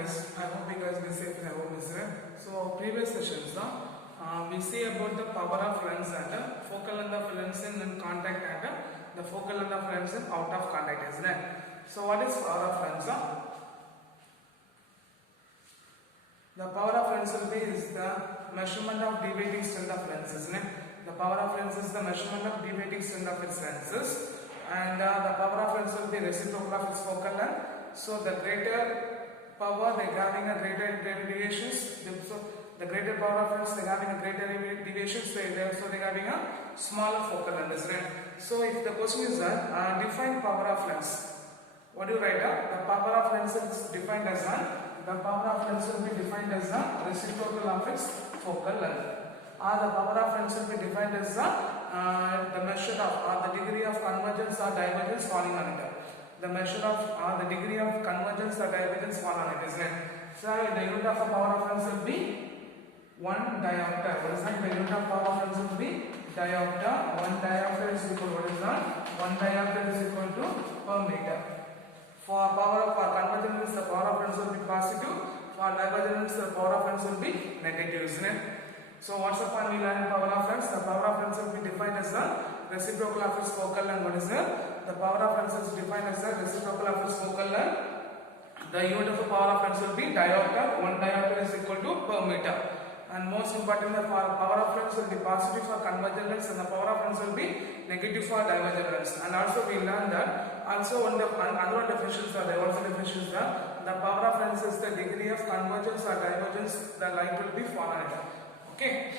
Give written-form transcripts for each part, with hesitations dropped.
guys. I hope you guys be safe and I hope you safe. So previous sessions, we see about the power of lens and focal length of lens in contact and the focal length of lens in out of contact, isn't it? So what is power of lens? The power of lens will be is the measurement of deviating strength of lens, isn't it? The power of lens is the measurement of deviating strength of its lenses, and the power of lens will be reciprocal of its focal length. So the greater power they are having a greater deviations. So the greater power of lens they are having a greater deviations. So they are having a smaller focal length, isn't it? So if the question is that define power of lens, what do you write? The power of lens is defined as the power of lens will be defined as the reciprocal of its focal length. The power of lens will be defined as the measure of the degree of convergence or divergence falling on it. The measure of the degree of convergence or divergence fall on it, isn't it? So the unit of the power of lens will be 1 diopter. What is that? The unit of power of lens will be diopter. 1 diopter is equal to what is that? 1 diopter is equal to per meter. For convergence, the power of lens will be positive. For divergence, the power of lens will be negative, isn't it? So what's the point we learn in power of lens? The power of lens will be defined as the reciprocal of its focal length. What is it? The power of lens is defined as the reciprocal of its focal length. The unit of the power of lens will be diopter. 1 diopter is equal to per meter. And most important, the power of lens will be positive for convergent lens and the power of lens will be negative for divergent lens. And also we learned that also another definitions are there. Also definitions are the power of lens is the degree of convergence or divergence the light will be fallen at. Okay.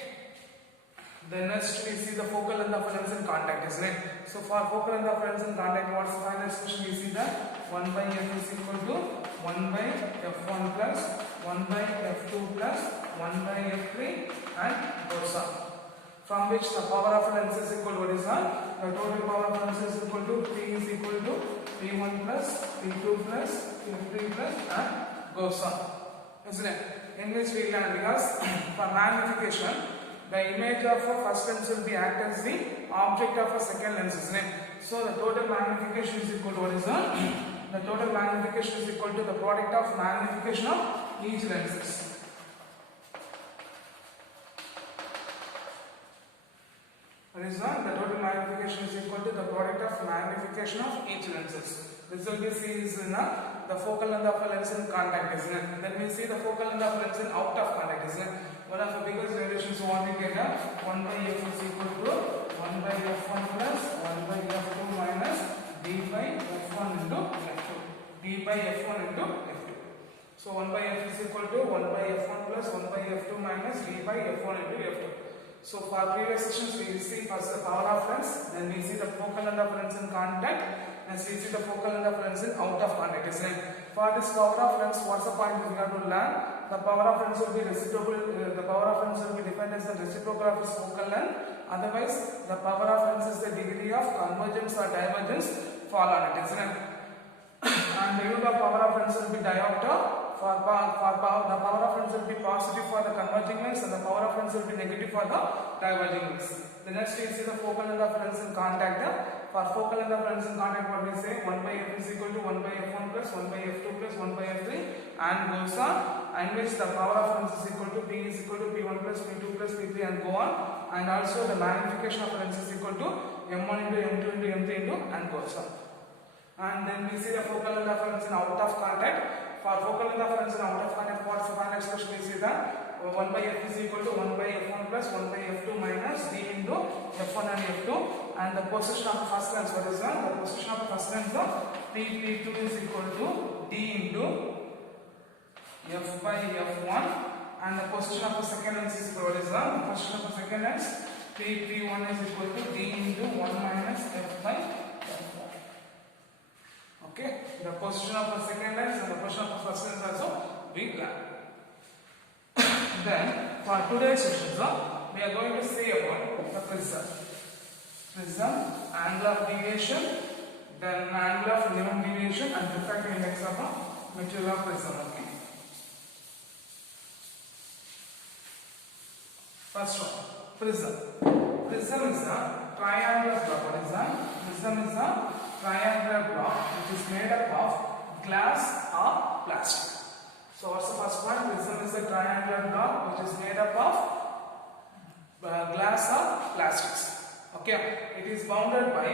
Then next we see the focal length of lens in contact, isn't it? So for focal length of lens in contact, what's the final expression? We see that 1 by f is equal to 1 by f1 plus 1 by f2 plus 1 by f3 and goes on. From which the power of lens is equal to what is that? The total power of lens is equal to P is equal to P1 plus P2 plus P3 plus and goes on. Isn't it? In which we learn, because for magnification, the image of a first lens will be act as the object of a second lens, isn't it? So the total magnification is equal to what is that? The total magnification is equal to the product of magnification of each lenses. What is that? The total magnification is equal to the product of magnification of each lenses. This will be seen is in the focal length of a lens in contact, isn't it? Then we see the focal length of lens in out of contact, isn't it? One of the biggest relations we want to get 1 by f is equal to 1 by f1 plus 1 by f2 minus d by f1 into f2. d by f1 into f2. So 1 by f is equal to 1 by f1 plus 1 by f2 minus d by f1 into f2. So for previous sessions we will see first the power of lens, then we see the focal length of lens in contact, and we see the focal length of lens in out of contact, isn't it? For this power of lens, what's the point we have to learn? The power of lens will be reciprocal. The power of lens will be defined as the reciprocal of its focal length. Otherwise, the power of lens is the degree of convergence or divergence fall on it, isn't it? And the unit of power of lens will be diopter. The power of lens will be positive for the converging lens and the power of lens will be negative for the diverging lens. The next we see the focal length of lens in contact. For focal length of lens in contact, what we say? 1 by f is equal to 1 by f1 plus 1 by f2 plus 1 by f3 and goes on, and which the power of lens is equal to P is equal to P1 plus P2 plus P3 and go on, and also the magnification of lens is equal to M1 into M2 into M3 into and goes on. And then we see the focal length of lens in out of contact. For focal length of lens in out of contact, what's the final expression? We see that 1 by f is equal to 1 by f1 plus 1 by f2 minus d into f1 and f2, and the position of the first lens, what is that? The position of the first lens of P2 is equal to d into f by f1, and the position of the second lens is equal to what is that? The position of the second lens P1 is equal to d into 1 minus f by f1. Okay, the position of the second lens and the position of the first lens also we learn. Then for today's session, we are going to see about the prism. Prism, angle of deviation, then angle of minimum deviation and refractive index of a material of prism. Okay. First one, prism. Prism is a triangular block. What is that? Prism is a triangular block which is made up of glass or plastic. So what's the first point? Prism is a triangular block which is made up of glass or plastics. Okay, it is bounded by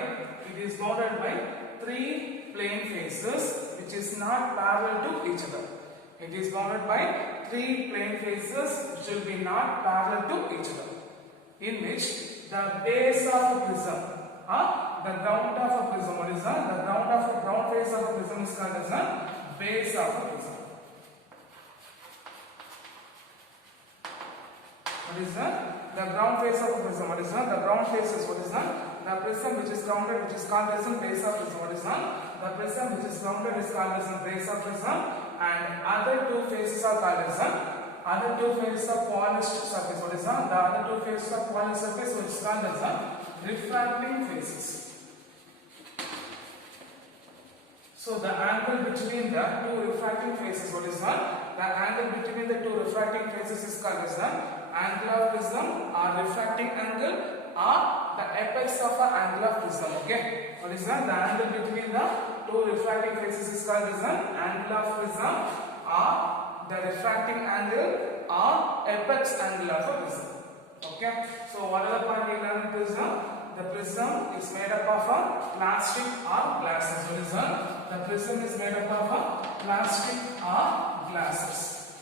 three plane faces which is not parallel to each other. It is bounded by three plane faces which will be not parallel to each other, in which the base of a prism or the ground of a prism, what is that? The ground face of a prism is called as the base of a prism. What is that? The ground face of a prism. What is that? The ground face is what is that? The prism which is grounded, which is called as the base of prism. What is that? The prism which is grounded is called as the base of prism, and other two faces are called as the other two faces of polished surface. What is that? The other two faces of polished surface which is called as the refracting faces. So the angle between the two refracting faces, what is that? The angle between the two refracting faces is called as the angle of prism or refracting angle or the apex of an angle of prism. Okay, what is that? The angle between the two refracting faces is called as the angle of prism or the refracting angle or apex angle of a prism. Okay, so what are the point we learned in prism? The prism is made up of a plastic or glasses. What is that? The prism is made up of a plastic or glasses.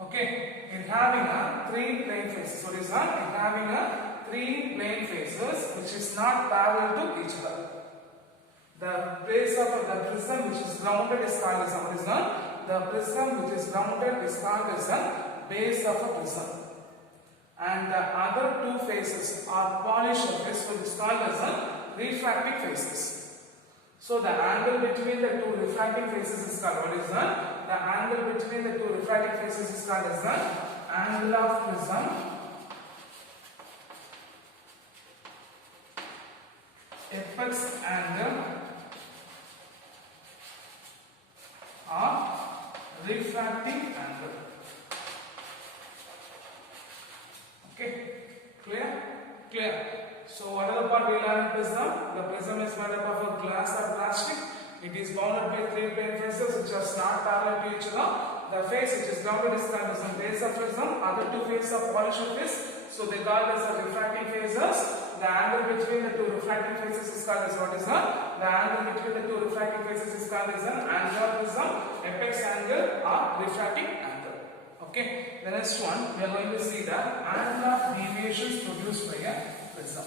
Okay, it having a three plane faces. What is that? It having a three plane faces which is not parallel to each other. The base of the prism which is grounded is called as what is that? The prism which is grounded is called as the base of a prism, and the other two faces are polished surface which is called as the refracting faces. So the angle between the two refracting faces is called what is that? The angle between the two refracting faces is called as the angle of prism apex angle or refracting angle. Okay, clear? Clear. So what are the part we learned in prism? The prism is made up of a glass or plastic. It is bounded by three plane faces which are not parallel to each other. The face which is grounded is called as the base of prism. Other two faces are polished surface, so they called as the refracting faces. The angle between the two refracting faces is called as what is that? The angle between the two refracting faces is called as an angle of prism, apex angle or refracting angle. Okay, the next one we are going to see the angle of deviations produced by a prism.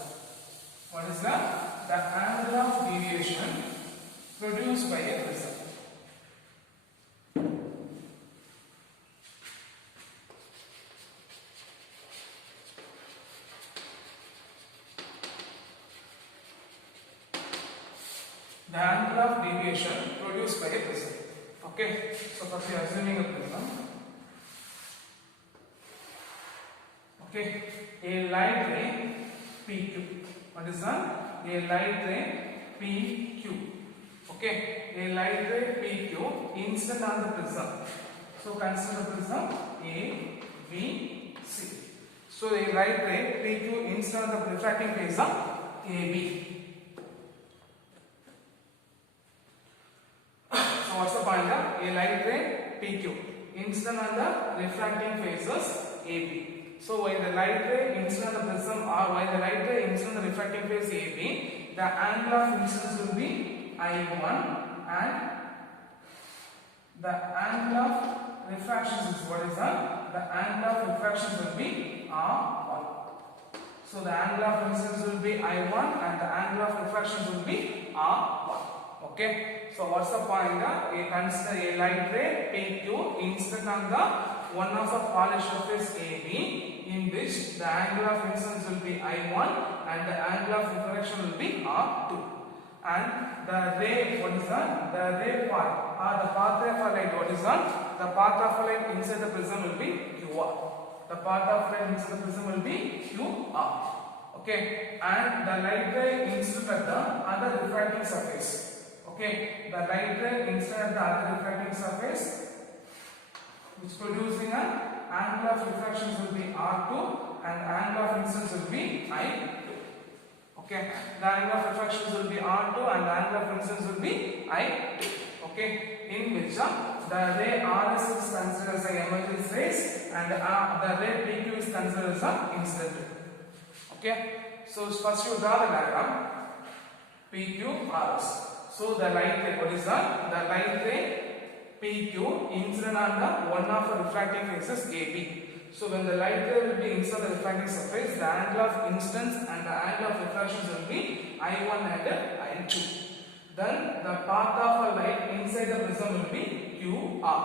What is that? The angle of deviation produced by a prism. The angle of deviation produced by a prism. Okay, so first we are assuming a prism. Okay, a light ray PQ. What is that? A light ray PQ. Okay, a light ray PQ incident on the prism. So consider the prism A, B, C. So a light ray PQ incident on the refracting phase of AB. So what's the point? A light ray PQ incident on the refracting phases AB. So while the light ray incident on the prism or while the light ray incident on the refracting phase AB, the angle of incidence will be I1 and the angle of refraction is what is that? The angle of refraction will be R1. So the angle of incidence will be I1 and the angle of refraction will be R1. Okay, so what's the point? Consider a light ray PQ incident on the one of a polished surface AB, in which the angle of incidence will be I1 and the angle of refraction will be R2. And the ray, what is that? The ray path or the path of a light, what is that? The path of a light inside the prism will be QR. The path of light inside the prism will be QR. Okay, and the light ray incident at the other refracting surface. Okay, the light ray incident at the other refracting surface, which producing an angle of refraction will be R2 and angle of incidence will be I2. Okay, the angle of refraction will be R2 and the angle of incidence will be I2. Okay, in which the ray RS is considered as an emergence rays and the ray PQ is considered as an incident ray. Okay, so first you draw the diagram PQ RS. So the light ray, what is that? The light ray PQ incident on the one of the refracting faces AB. So when the light ray will be inside the refracting surface, the angle of incidence and the angle of refraction will be I1 and I2. Then the path of a light inside the prism will be QR.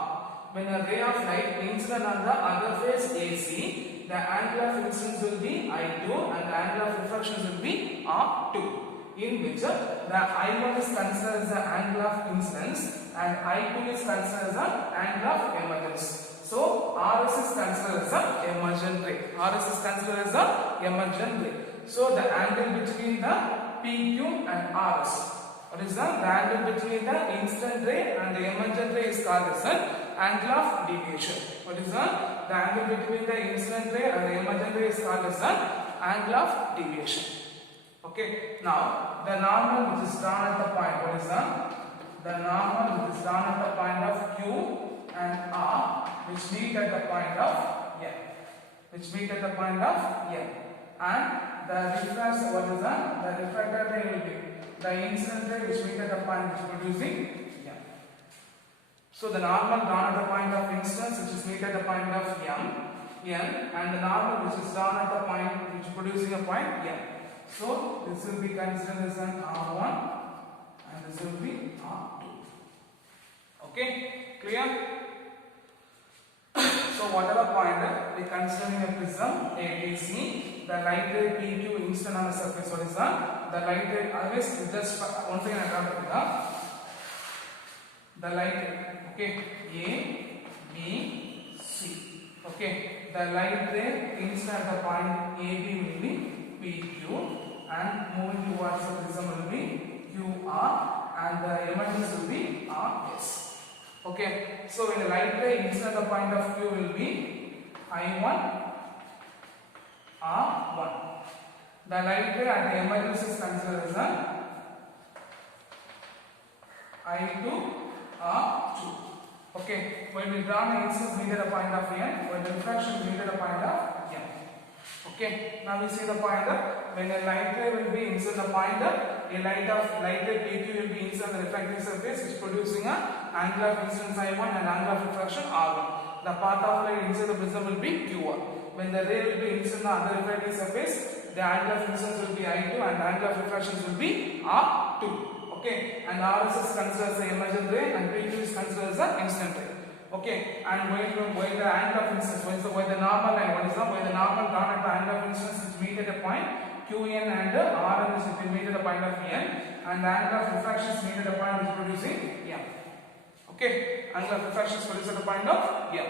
When a ray of light incident on the other face AC, the angle of incidence will be I2 and the angle of refraction will be R2. In which the I1 is considered as the angle of incidence and I2 is considered as the angle of emergence. So RS is considered as the emergent ray. RS is considered as the emergent ray. So the angle between the PQ and RS. What is the angle between the incident ray and the emergent ray is called as the angle of deviation. What is the angle between the incident ray and the emergent ray is called as the angle of deviation. Okay, now the normal which is drawn at the point, what is the normal which is drawn at the point of Q and R, which meet at the point of N, and the difference, what is the refracted ray will be the incident ray which meet at the point which is producing N. So the normal drawn at the point of incidence which is meet at the point of N, and the normal which is drawn at the point which is producing a point N. So this will be considered as an R1 and this will be R2. Okay, clear? So whatever point we considering a prism ABC, the light ray PQ incident on the surface, what is the light ray, always just once again I come to the light ray, okay, A, B, C. Okay, the light ray incident at the point AB will be PQ and moving towards the prism will be QR and the emergence will be RS. Okay, so when the light ray incident at the point of Q will be I1 R1. The light ray at the emergence is considered as I2 R2. Okay, when we draw the incidence meet at the point of N, when the refraction meet at the point of N. Okay, now we see the pointer. When a light ray will be inside the pointer, a light ray PQ will be inside the refracting surface, which is producing a angle of incidence I1 and angle of refraction R1. The path of light inside the prism will be Q1. When the ray will be inside the other refracting surface, the angle of incidence will be I2 and the angle of refraction will be R2. Okay, and RS is considered as the emergent ray and PQ is considered as the incident ray. Okay, and where the angle of incidence, where the normal line, where the normal drawn at the angle of incidence is meet at a point QN and RN is meet at the point of N, and the angle of refraction is meet at the point which is producing M. Okay, angle of refraction is produced at the point of M.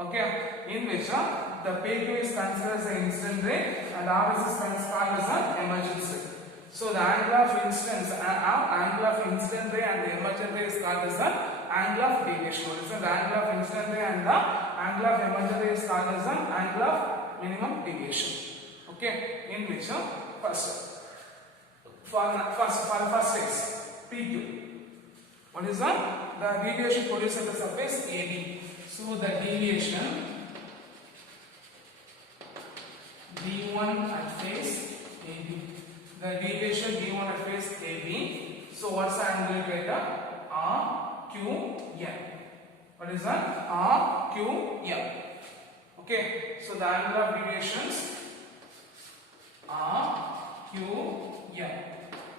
Okay, in which the PQ is considered as an incident ray and RS is called as an emergence ray. So the angle of incidence, angle of incident ray and the emergent ray is called as the angle of deviation. So the angle of incident ray and the angle of emergent ray is called as an angle of minimum deviation. Okay, in which first case PQ. What is that? The deviation produced at the surface AB. So the deviation D1 at face AB. The deviation D1 at face AB. So what's the angle greater? RQN. What is that? RQN. Okay, so the angle of deviations RQN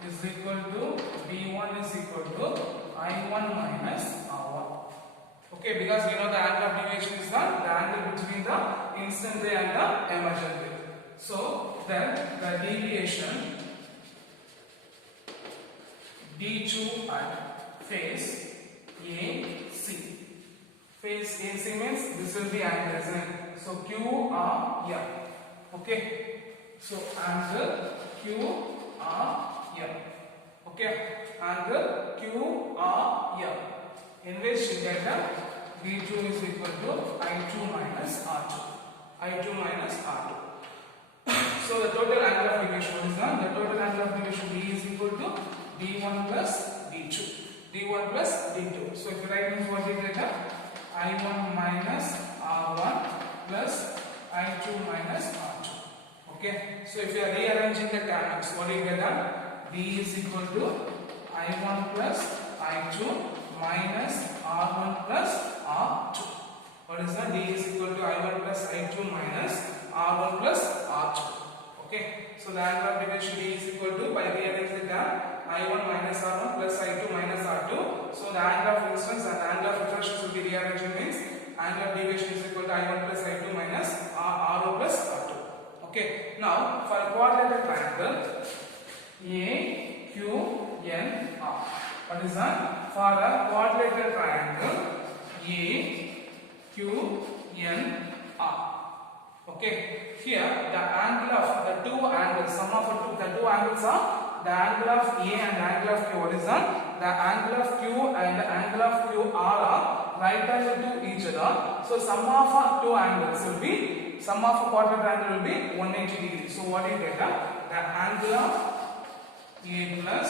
is equal to B1 is equal to I1 minus R1. Okay, because we know the angle of deviation is the angle between the incident ray and the emergent ray. So then the deviation D2 at phase AC. Phase AC means this will be angle, isn't it? So QRM. Okay. So angle QRM. Okay. Angle QRM. In which you get B2 is equal to I2 minus R2. I2 minus R2. So the total angle of deviation is the total angle of deviation D is equal to D1 plus D2. d1 plus d2. So if you write means what you get, I1 minus R1 plus I2 minus R2. Okay, so if you are rearranging the terms, what do you get? D is equal to I1 plus I2 minus R1 plus R2. What is that? D is equal to I1 plus I2 minus R1 plus R2. Okay, so the angle of deviation D is equal to, by rearranging the term, I1 minus R1 plus I2 minus R2. So the angle of instance and the angle of refraction should be rearranged, means angle of deviation is equal to I1 plus I2 minus R1 plus R2. Okay, now for a quadrilateral triangle A, Q, N, R. What is that? For a quadrilateral triangle A, Q, N, R. Okay, here the angle of the two angles, sum of the two angles are the angle of A and angle of Q. What is that? The angle of Q and the angle of Q are right angle to each other. So sum of two angles will be, sum of a quadrilateral angle will be 180 degrees. So what do you get? The angle of A plus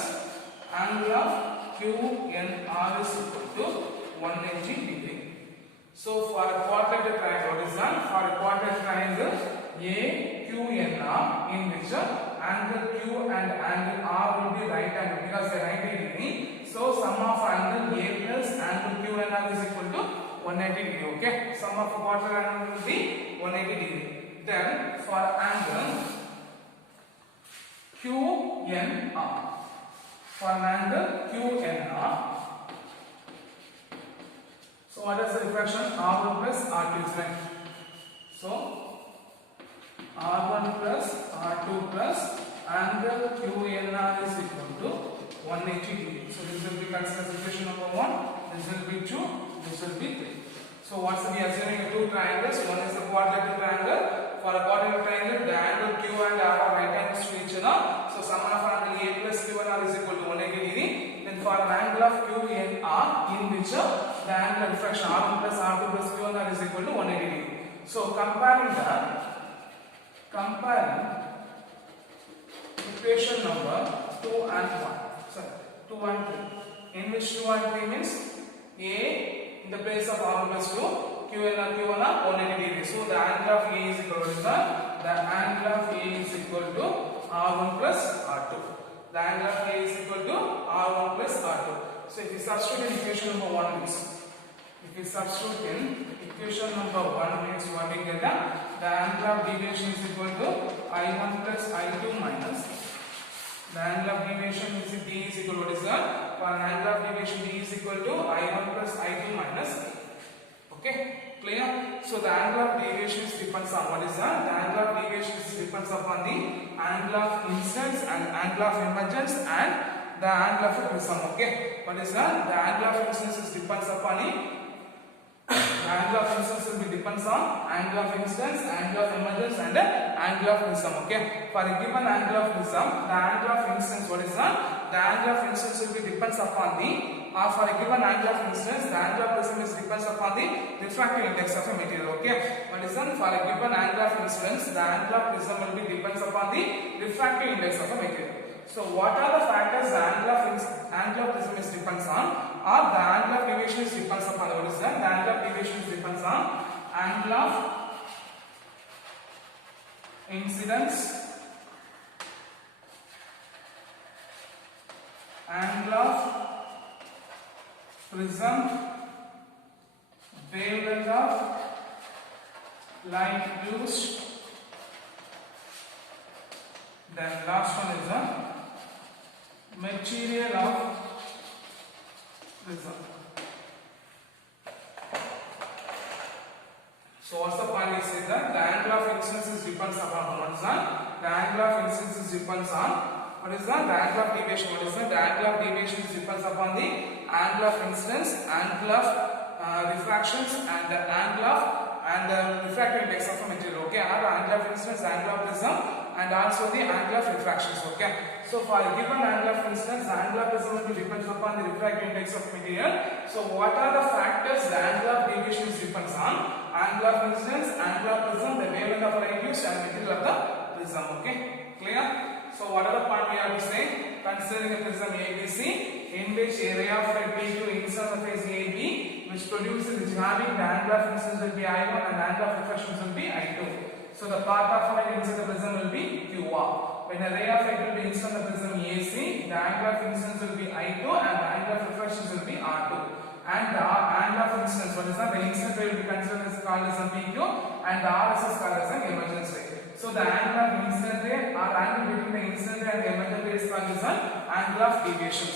angle of Q N R is equal to 180 degree. So for a quadrilateral triangle, what is that? For a quadrilateral triangle A, Q, N, R, in which angle Q and angle R will be right angle because they are 90 degree. So sum of angle A plus angle Q and R is equal to 180 degree. Okay, sum of a quadrilateral angle will be 180 degree. Then for angle Q N R, for an angle Q N R. So what is the refraction? R1 plus R2 is right. So R1 plus R2 plus angle QNR is equal to 180 degree. So this will be considered equation number 1. This will be 2. This will be 3. So once we are assuming two triangles, one is the quadrilateral triangle. For a quadrilateral triangle, the angle Q and R are right angles to each other. So sum of angle A plus Q and R is equal to 180 degree. Then for an angle of Q and R, in which the angle of refraction R1 plus R2 plus Q and R is equal to 180 degree. So comparing equation number 2 and 1. Sorry, 2 and 3. In which 2 and 3 means A in the place of R1 plus 2, Q and R 180 degree. So the angle of A is equal to the angle of A is equal to R1 plus R2. The angle of A is equal to R1 plus R2. So if you substitute in equation number 1 means, if you substitute in equation number 1 means what we get, the angle of deviation is equal to I1 plus I2 minus the angle of deviation is D is equal to what is that? For an angle of deviation D is equal to I1 plus I2 minus A. Okay, clear? So the angle of deviation depends on what is that? The angle of deviation depends upon the angle of incidence and angle of emergence and the angle of a prism. Okay, what is that? The angle of incidence depends upon the angle of incidence will be depends on angle of incidence, angle of emergence and angle of prism. Okay, for a given angle of prism, the angle of incidence, what is that? The angle of incidence will be depends upon the, for a given angle of incidence, the angle of prism is depends upon the refractive index of a material. Okay, what is that? For a given angle of incidence, the angle of prism will be depends upon the refractive index of a material. So what are the factors the angle of prism is depends on? Or the angle of deviation is depends upon? What is that? The angle of deviation is depends on angle of incidence, angle of prism, wavelength of light used, then last one is the material of prism. So what's the point? Is that the angle of incidence depends upon what is that? The angle of incidence depends on what is that? The angle of deviation. What is that? The angle of deviation depends upon the angle of incidence, angle of refractions, and the angle of refractive index of a material. Okay, or the angle of incidence, angle of prism, and also the angle of refractions. Okay, so for a given angle of incidence, the angle of prism will depends upon the refractive index of material. So what are the factors the angle of deviation depends on? Angle of incidence, angle of prism, the wavelength of light used, and material of the prism. Okay, clear? So what are the point we have to say? Considering a prism ABC in which area of light PQ inside the face AB, which having the angle of incidence will be I1 and the angle of reflection will be I2. So the path of light inside the prism will be QR. When a ray of light will be inside the prism AC, the angle of incidence will be I2 and the angle of reflection will be R2. And the angle of incidence, what is that? The incident ray will be considered as called as a PQ and the RS is called as an emergence ray. So the angle of incident ray or angle between the incident ray and the emergent ray is called as an angle of deviation.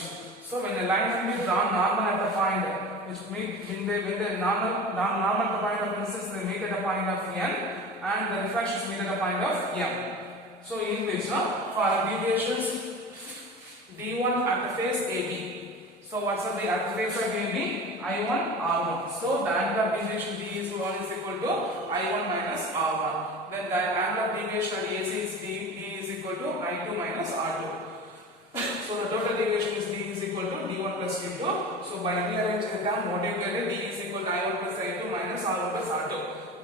So when a line will be drawn normal at the point which meet when the normal at the point of incidence they meet at the point of N and the refractions meet at the point of M. So in which for deviations D1 at the face AB. So what's the at the face of AB? I1 R1. So the angle of deviation D is equal to I1 minus R1. Then the angle of deviation at AC is D is equal to I2 minus R2. So the total deviation is D is equal to D1 plus D2. So by rearranging the term, what you get is D is equal to I1 plus I2 minus R1 plus R2.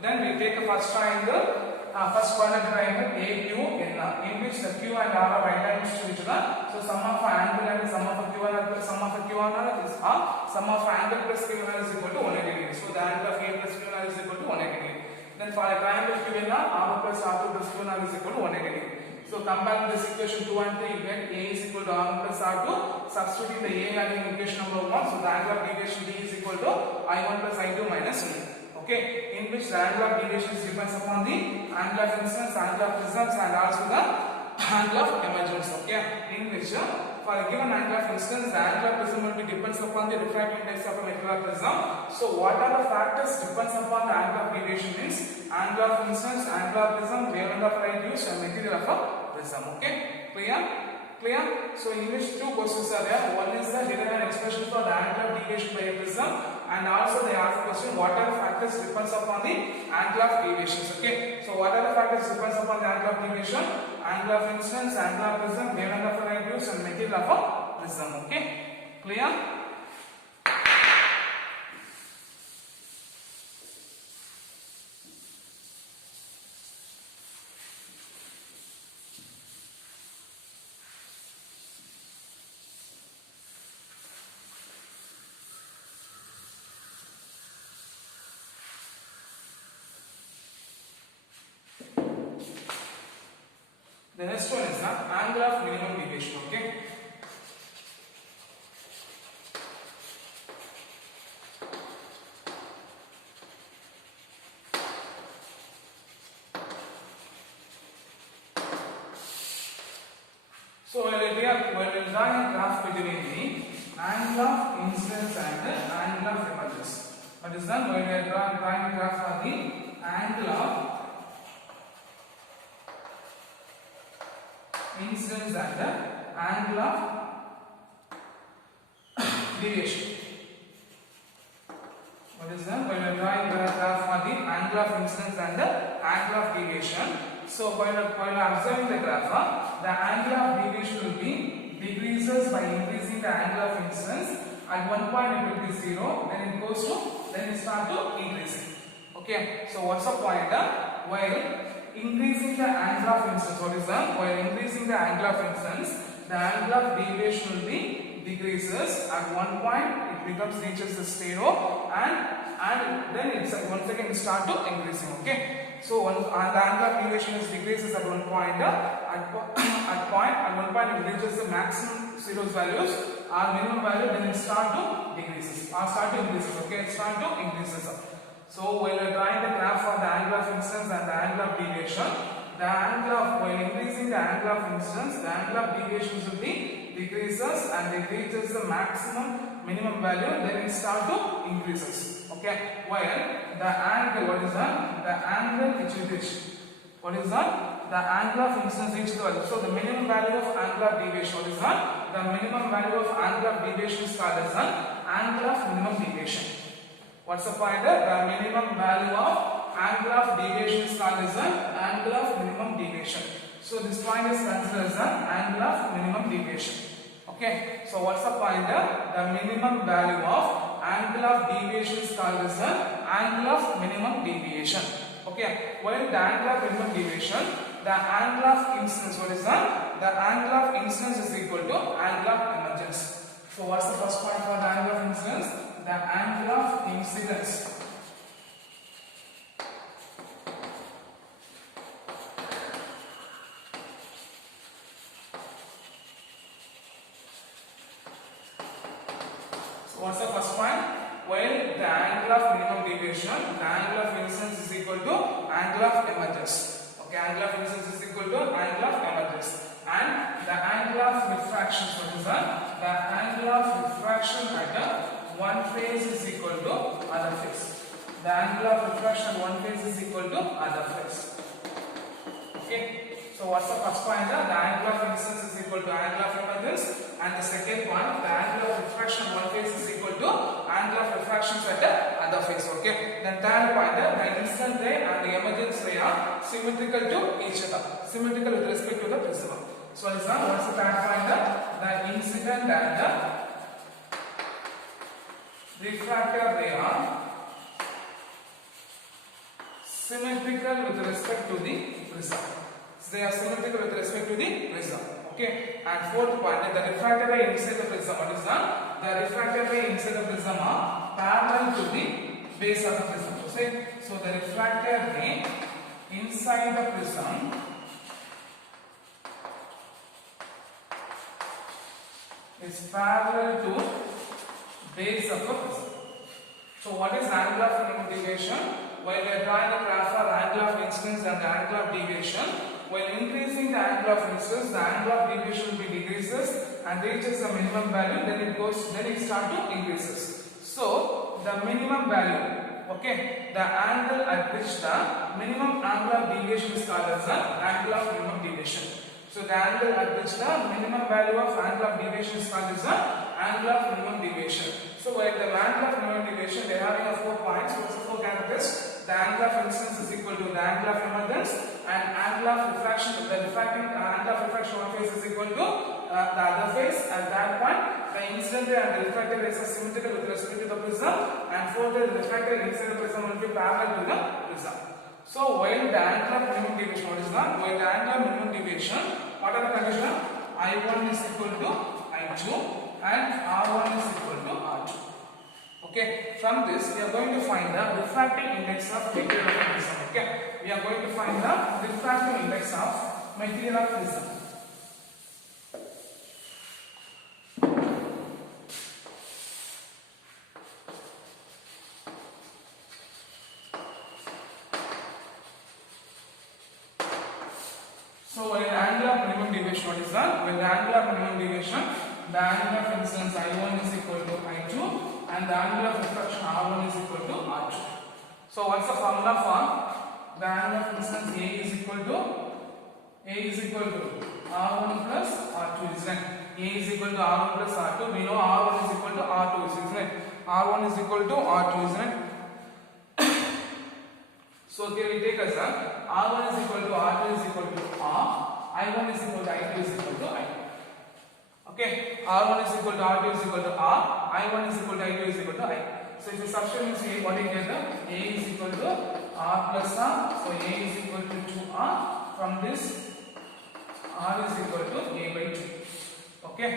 Then we take the first triangle. First quadrant triangle AQN, in which the Q and R are right angles to each other. So sum of angle and sum of Q and R plus sum of Q and R is sum of angle plus Q and R is equal to 180 degrees. So the angle of A plus Q and R is equal to 180 degrees. Then for a triangle Q and R plus R2 plus Q and R is equal to 180 degrees. So compare this equation 2 and 3, you get A is equal to R1 plus R2. Substituting the A value in equation number 1. So the angle of deviation D is equal to I1 plus I2 minus E. Okay, in which the angle of deviation depends upon the angle of incidence, angle of prisms and also the angle of emergence. Okay, in which for a given angle of incidence, the angle of prism will be depends upon the refractive index of a particular prism. So what are the factors depends upon the angle of deviation means angle of incidence, angle of prism, wavelength of light used and material of a prism. Okay, clear? Clear? So in which two questions are there. One is the given an expression for the angle of deviation by a prism, and also they ask the question what are the factors depends upon the angle of deviations. Okay, so what are the factors depends upon the angle of deviation? Angle of incidence, angle of prism, wavelength of light used and material of a prism. Okay, clear? The next one is the angle of minimum deviation. Okay. So when we are drawing a graph between the angle of incidence and the angle of emergence. What is done when we are drawing a graph for the angle of incidence and the angle of deviation. What is that? When we are drawing the graph for the angle of incidence and the angle of deviation. So while observing the graph, the angle of deviation will be decreases by increasing the angle of incidence. At one point it will be 0, then it starts to increase. Okay. So what's the point? While increasing the angle of incidence, what is that? While increasing the angle of incidence, the angle of deviation will be decreases. At one point it reaches the zero, and then it's once again start to increasing. Okay. So the angle of deviation is decreases at one point. At one point it reaches the maximum zeros values or minimum value, then it start to decreases or start to increases. Okay, it start to increases. So while we are drawing the graph for the angle of incidence and the angle of deviation, while increasing the angle of incidence, the angle of deviation will be decreases and it reaches the maximum minimum value, then it start to increases. Okay, while the angle, what is that? The angle which will reach, what is that? The angle of incidence reaches the value. So the minimum value of angle of deviation, what is that? The minimum value of angle of deviation is called as an angle of minimum deviation. What's the point? The minimum value of angle of deviation is called as an angle of minimum deviation. So this point is considered as an angle of minimum deviation. Okay. So what's the point? The minimum value of angle of deviation is called as an angle of minimum deviation. Okay. While the angle of minimum deviation, the angle of incidence, what is that? The angle of incidence is equal to angle of emergence. So what's the first point for the angle of incidence? The angle of incidence. So what's the first point? Well, the angle of minimum deviation, the angle of incidence is equal to angle of emergence. Okay, angle of incidence is equal to angle of emergence. And the angle of refraction, what is that? The angle of refraction at one phase is equal to other phase. The angle of refraction at one phase is equal to other phase. Okay. So what's the first point? The angle of incidence is equal to angle of emergence, and the second point, the angle of refraction at one phase is equal to angle of refraction at the other phase. Okay. Then third point, the incident ray and the emergence ray are symmetrical to each other, symmetrical with respect to the prism. So what's the third point? The incident and the refractor ray are symmetrical with respect to the prism. They are symmetrical with respect to the prism. Okay. And fourth point, the refractor ray inside the prism. What is that? The refractor ray inside the prism are parallel to the base of the prism. So the refractor ray inside the prism is parallel to base of the prism. So what is angle of minimum deviation? While we are drawing a graph for angle of incidence and the angle of deviation, while increasing the angle of incidence, the angle of deviation will be decreases and reaches the minimum value, then it starts to increases. So the minimum value, okay, the angle at which the minimum angle of deviation is called as the angle of minimum deviation. So the angle at which the minimum value of angle of deviation is called as the angle of minimum deviation. So while the angle of minimum deviation, they are having 4 points. What's the 4 characteristics? The angle of incidence is equal to the angle of emergence, and angle of refraction, the refracting angle of refraction one phase is equal to the other phase. At that point, the incident ray and the refracted rays are symmetrical with respect to the prism, and fourth, the refracted inside the prism will be parallel to the prism. So while the angle of minimum deviation, what is that? While the angle of minimum deviation, what are the conditions? I1 is equal to I2 and R1 is equal to R2. Okay, from this we are going to find the refractive index of material of prism. Okay, we are going to find the refractive index of material of prism. So when the angle of minimum deviation, what is that? When the angle of minimum deviation, the angle of incidence I1 is equal to I2 and the angle of refraction R1 is equal to R2. So what's the formula for the angle of incidence? A is equal to R1 plus R2, isn't it? A is equal to R1 plus R2. We know R1 is equal to R2, isn't it? R1 is equal to R2, isn't it? So here we take as R1 is equal to R2 is equal to R, I1 is equal to I2 is equal to I. Okay, R1 is equal to R2 is equal to R, I1 is equal to I2 is equal to I. So if you substitute, what do you get? A is equal to R plus R, so A is equal to 2R. From this, R is equal to A by 2. Okay,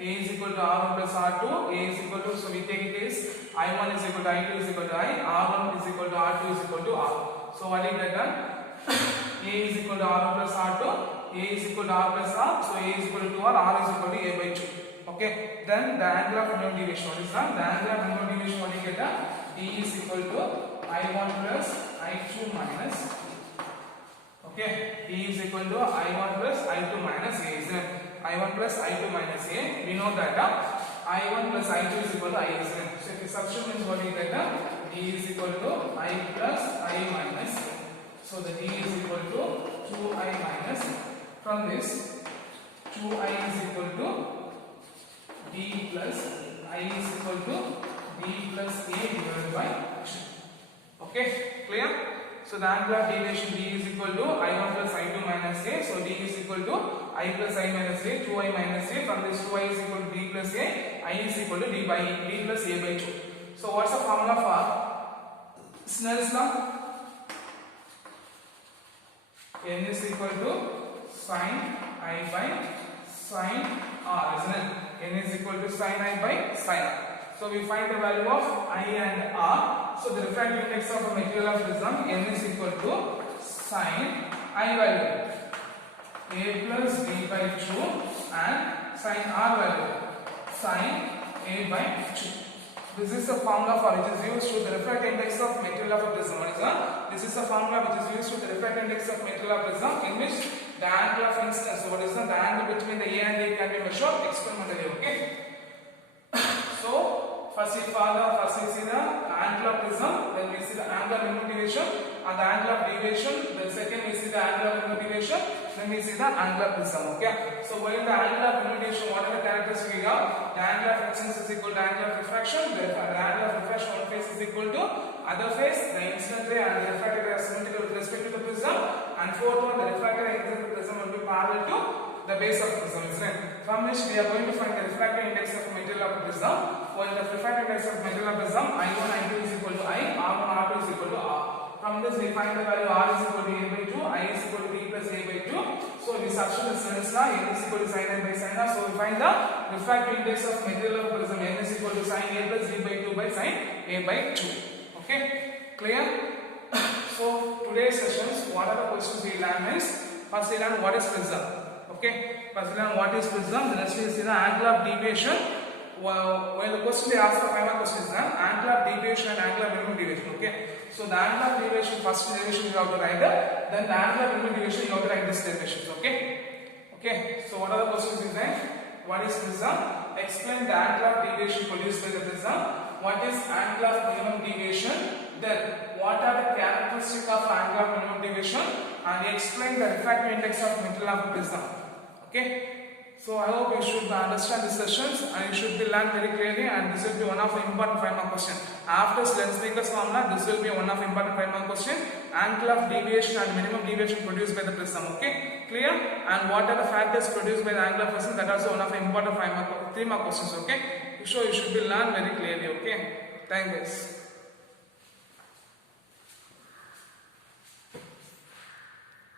A is equal to R1 plus R2, A is equal to, so we take it as I1 is equal to I2 is equal to I, R1 is equal to R2 is equal to R. So what do you get? A is equal to R1 plus R2, A is equal to R plus R, so A is equal to 2R, R is equal to A by 2. Okay, then the angle of minimum deviation, what is that? The angle of minimum deviation, what do you get? D is equal to I1 plus I2 minus, okay, D is equal to I1 plus I2 minus A, isn't it? I1 plus I2 minus A, we know that I1 plus I2 is equal to I, isn't it? So if you substitute means what do you get? D is equal to I plus I minus A. So the D is equal to 2I minus A. From this, 2I is equal to D plus I is equal to D plus A divided by 2. Okay, clear? So the angle of deviation D is equal to I1 plus I2 minus A. So D is equal to I plus I minus A, 2I minus A. From this 2I is equal to D plus A, I is equal to D plus A by 2. So what's the formula for Snell's law? N is equal to sin I by sin R, isn't it? n is equal to sin I by sin r. So we find the value of I and r. So the refractive index of a material of prism n is equal to sin I value a plus b by 2 and sin r value sin a by 2. This is the formula for which is used to the refractive index of material of a prism. This is the formula which is used to the refractive index of material of prism, in which the angle of incidence, so what is the angle between the A and A can be measured experimentally. Okay. So first we see the angle of prism, then we see the angle of minimum deviation and the angle of deviation. Then second we see the angle of minimum deviation. Then we see the angle of prism. Okay. So while the angle of minimum deviation, what are the characteristics we have? The angle of incidence is equal to angle of refraction. The angle of refraction one face is equal to other face. The incident ray and the refracted ray are symmetrical with respect to the prism. And fourth one, the refracted ray and the prism will be parallel to the base of prism, isn't it? From which we are going to find the refractive index of material of prism. While the refractive index of material of prism, I1, I2 is equal to I, R1, R2 is equal to R. From this we find the value R is equal to A by 2, I is equal to B plus A by 2. So we substitute the Snell's law, N is equal to sin I by sin R. So we find the refractive index of material of prism, N is equal to sin A plus B by 2 by sin A by 2. Okay, clear? So today's sessions, what are the questions we learn is, first we learn what is prism. Okay, first we learn what is prism, the next we see the angle of deviation. Well, the question they ask for 5 mark question is the angle of deviation and angle of minimum deviation. Okay, so the angle of deviation, first derivation you have to write, then the angle of minimum deviation you have to write this derivations. Okay, so what are the questions is that? What is prism? Explain the angle of deviation produced by the prism. What is angle of minimum deviation? Then what are the characteristics of angle of minimum deviation? And explain the refractive index of material of prism. Okay. So I hope you should understand these sessions and you should be learned very clearly, and this will be one of the important 5 mark question. After Lens-Maker's formula, this will be one of the important 5 mark question. Angle of deviation and minimum deviation produced by the prism. Okay, clear? And what are the factors produced by the angle of prism? That also one of the important 3 mark questions. Okay, so you should be learned very clearly. Okay, thank you.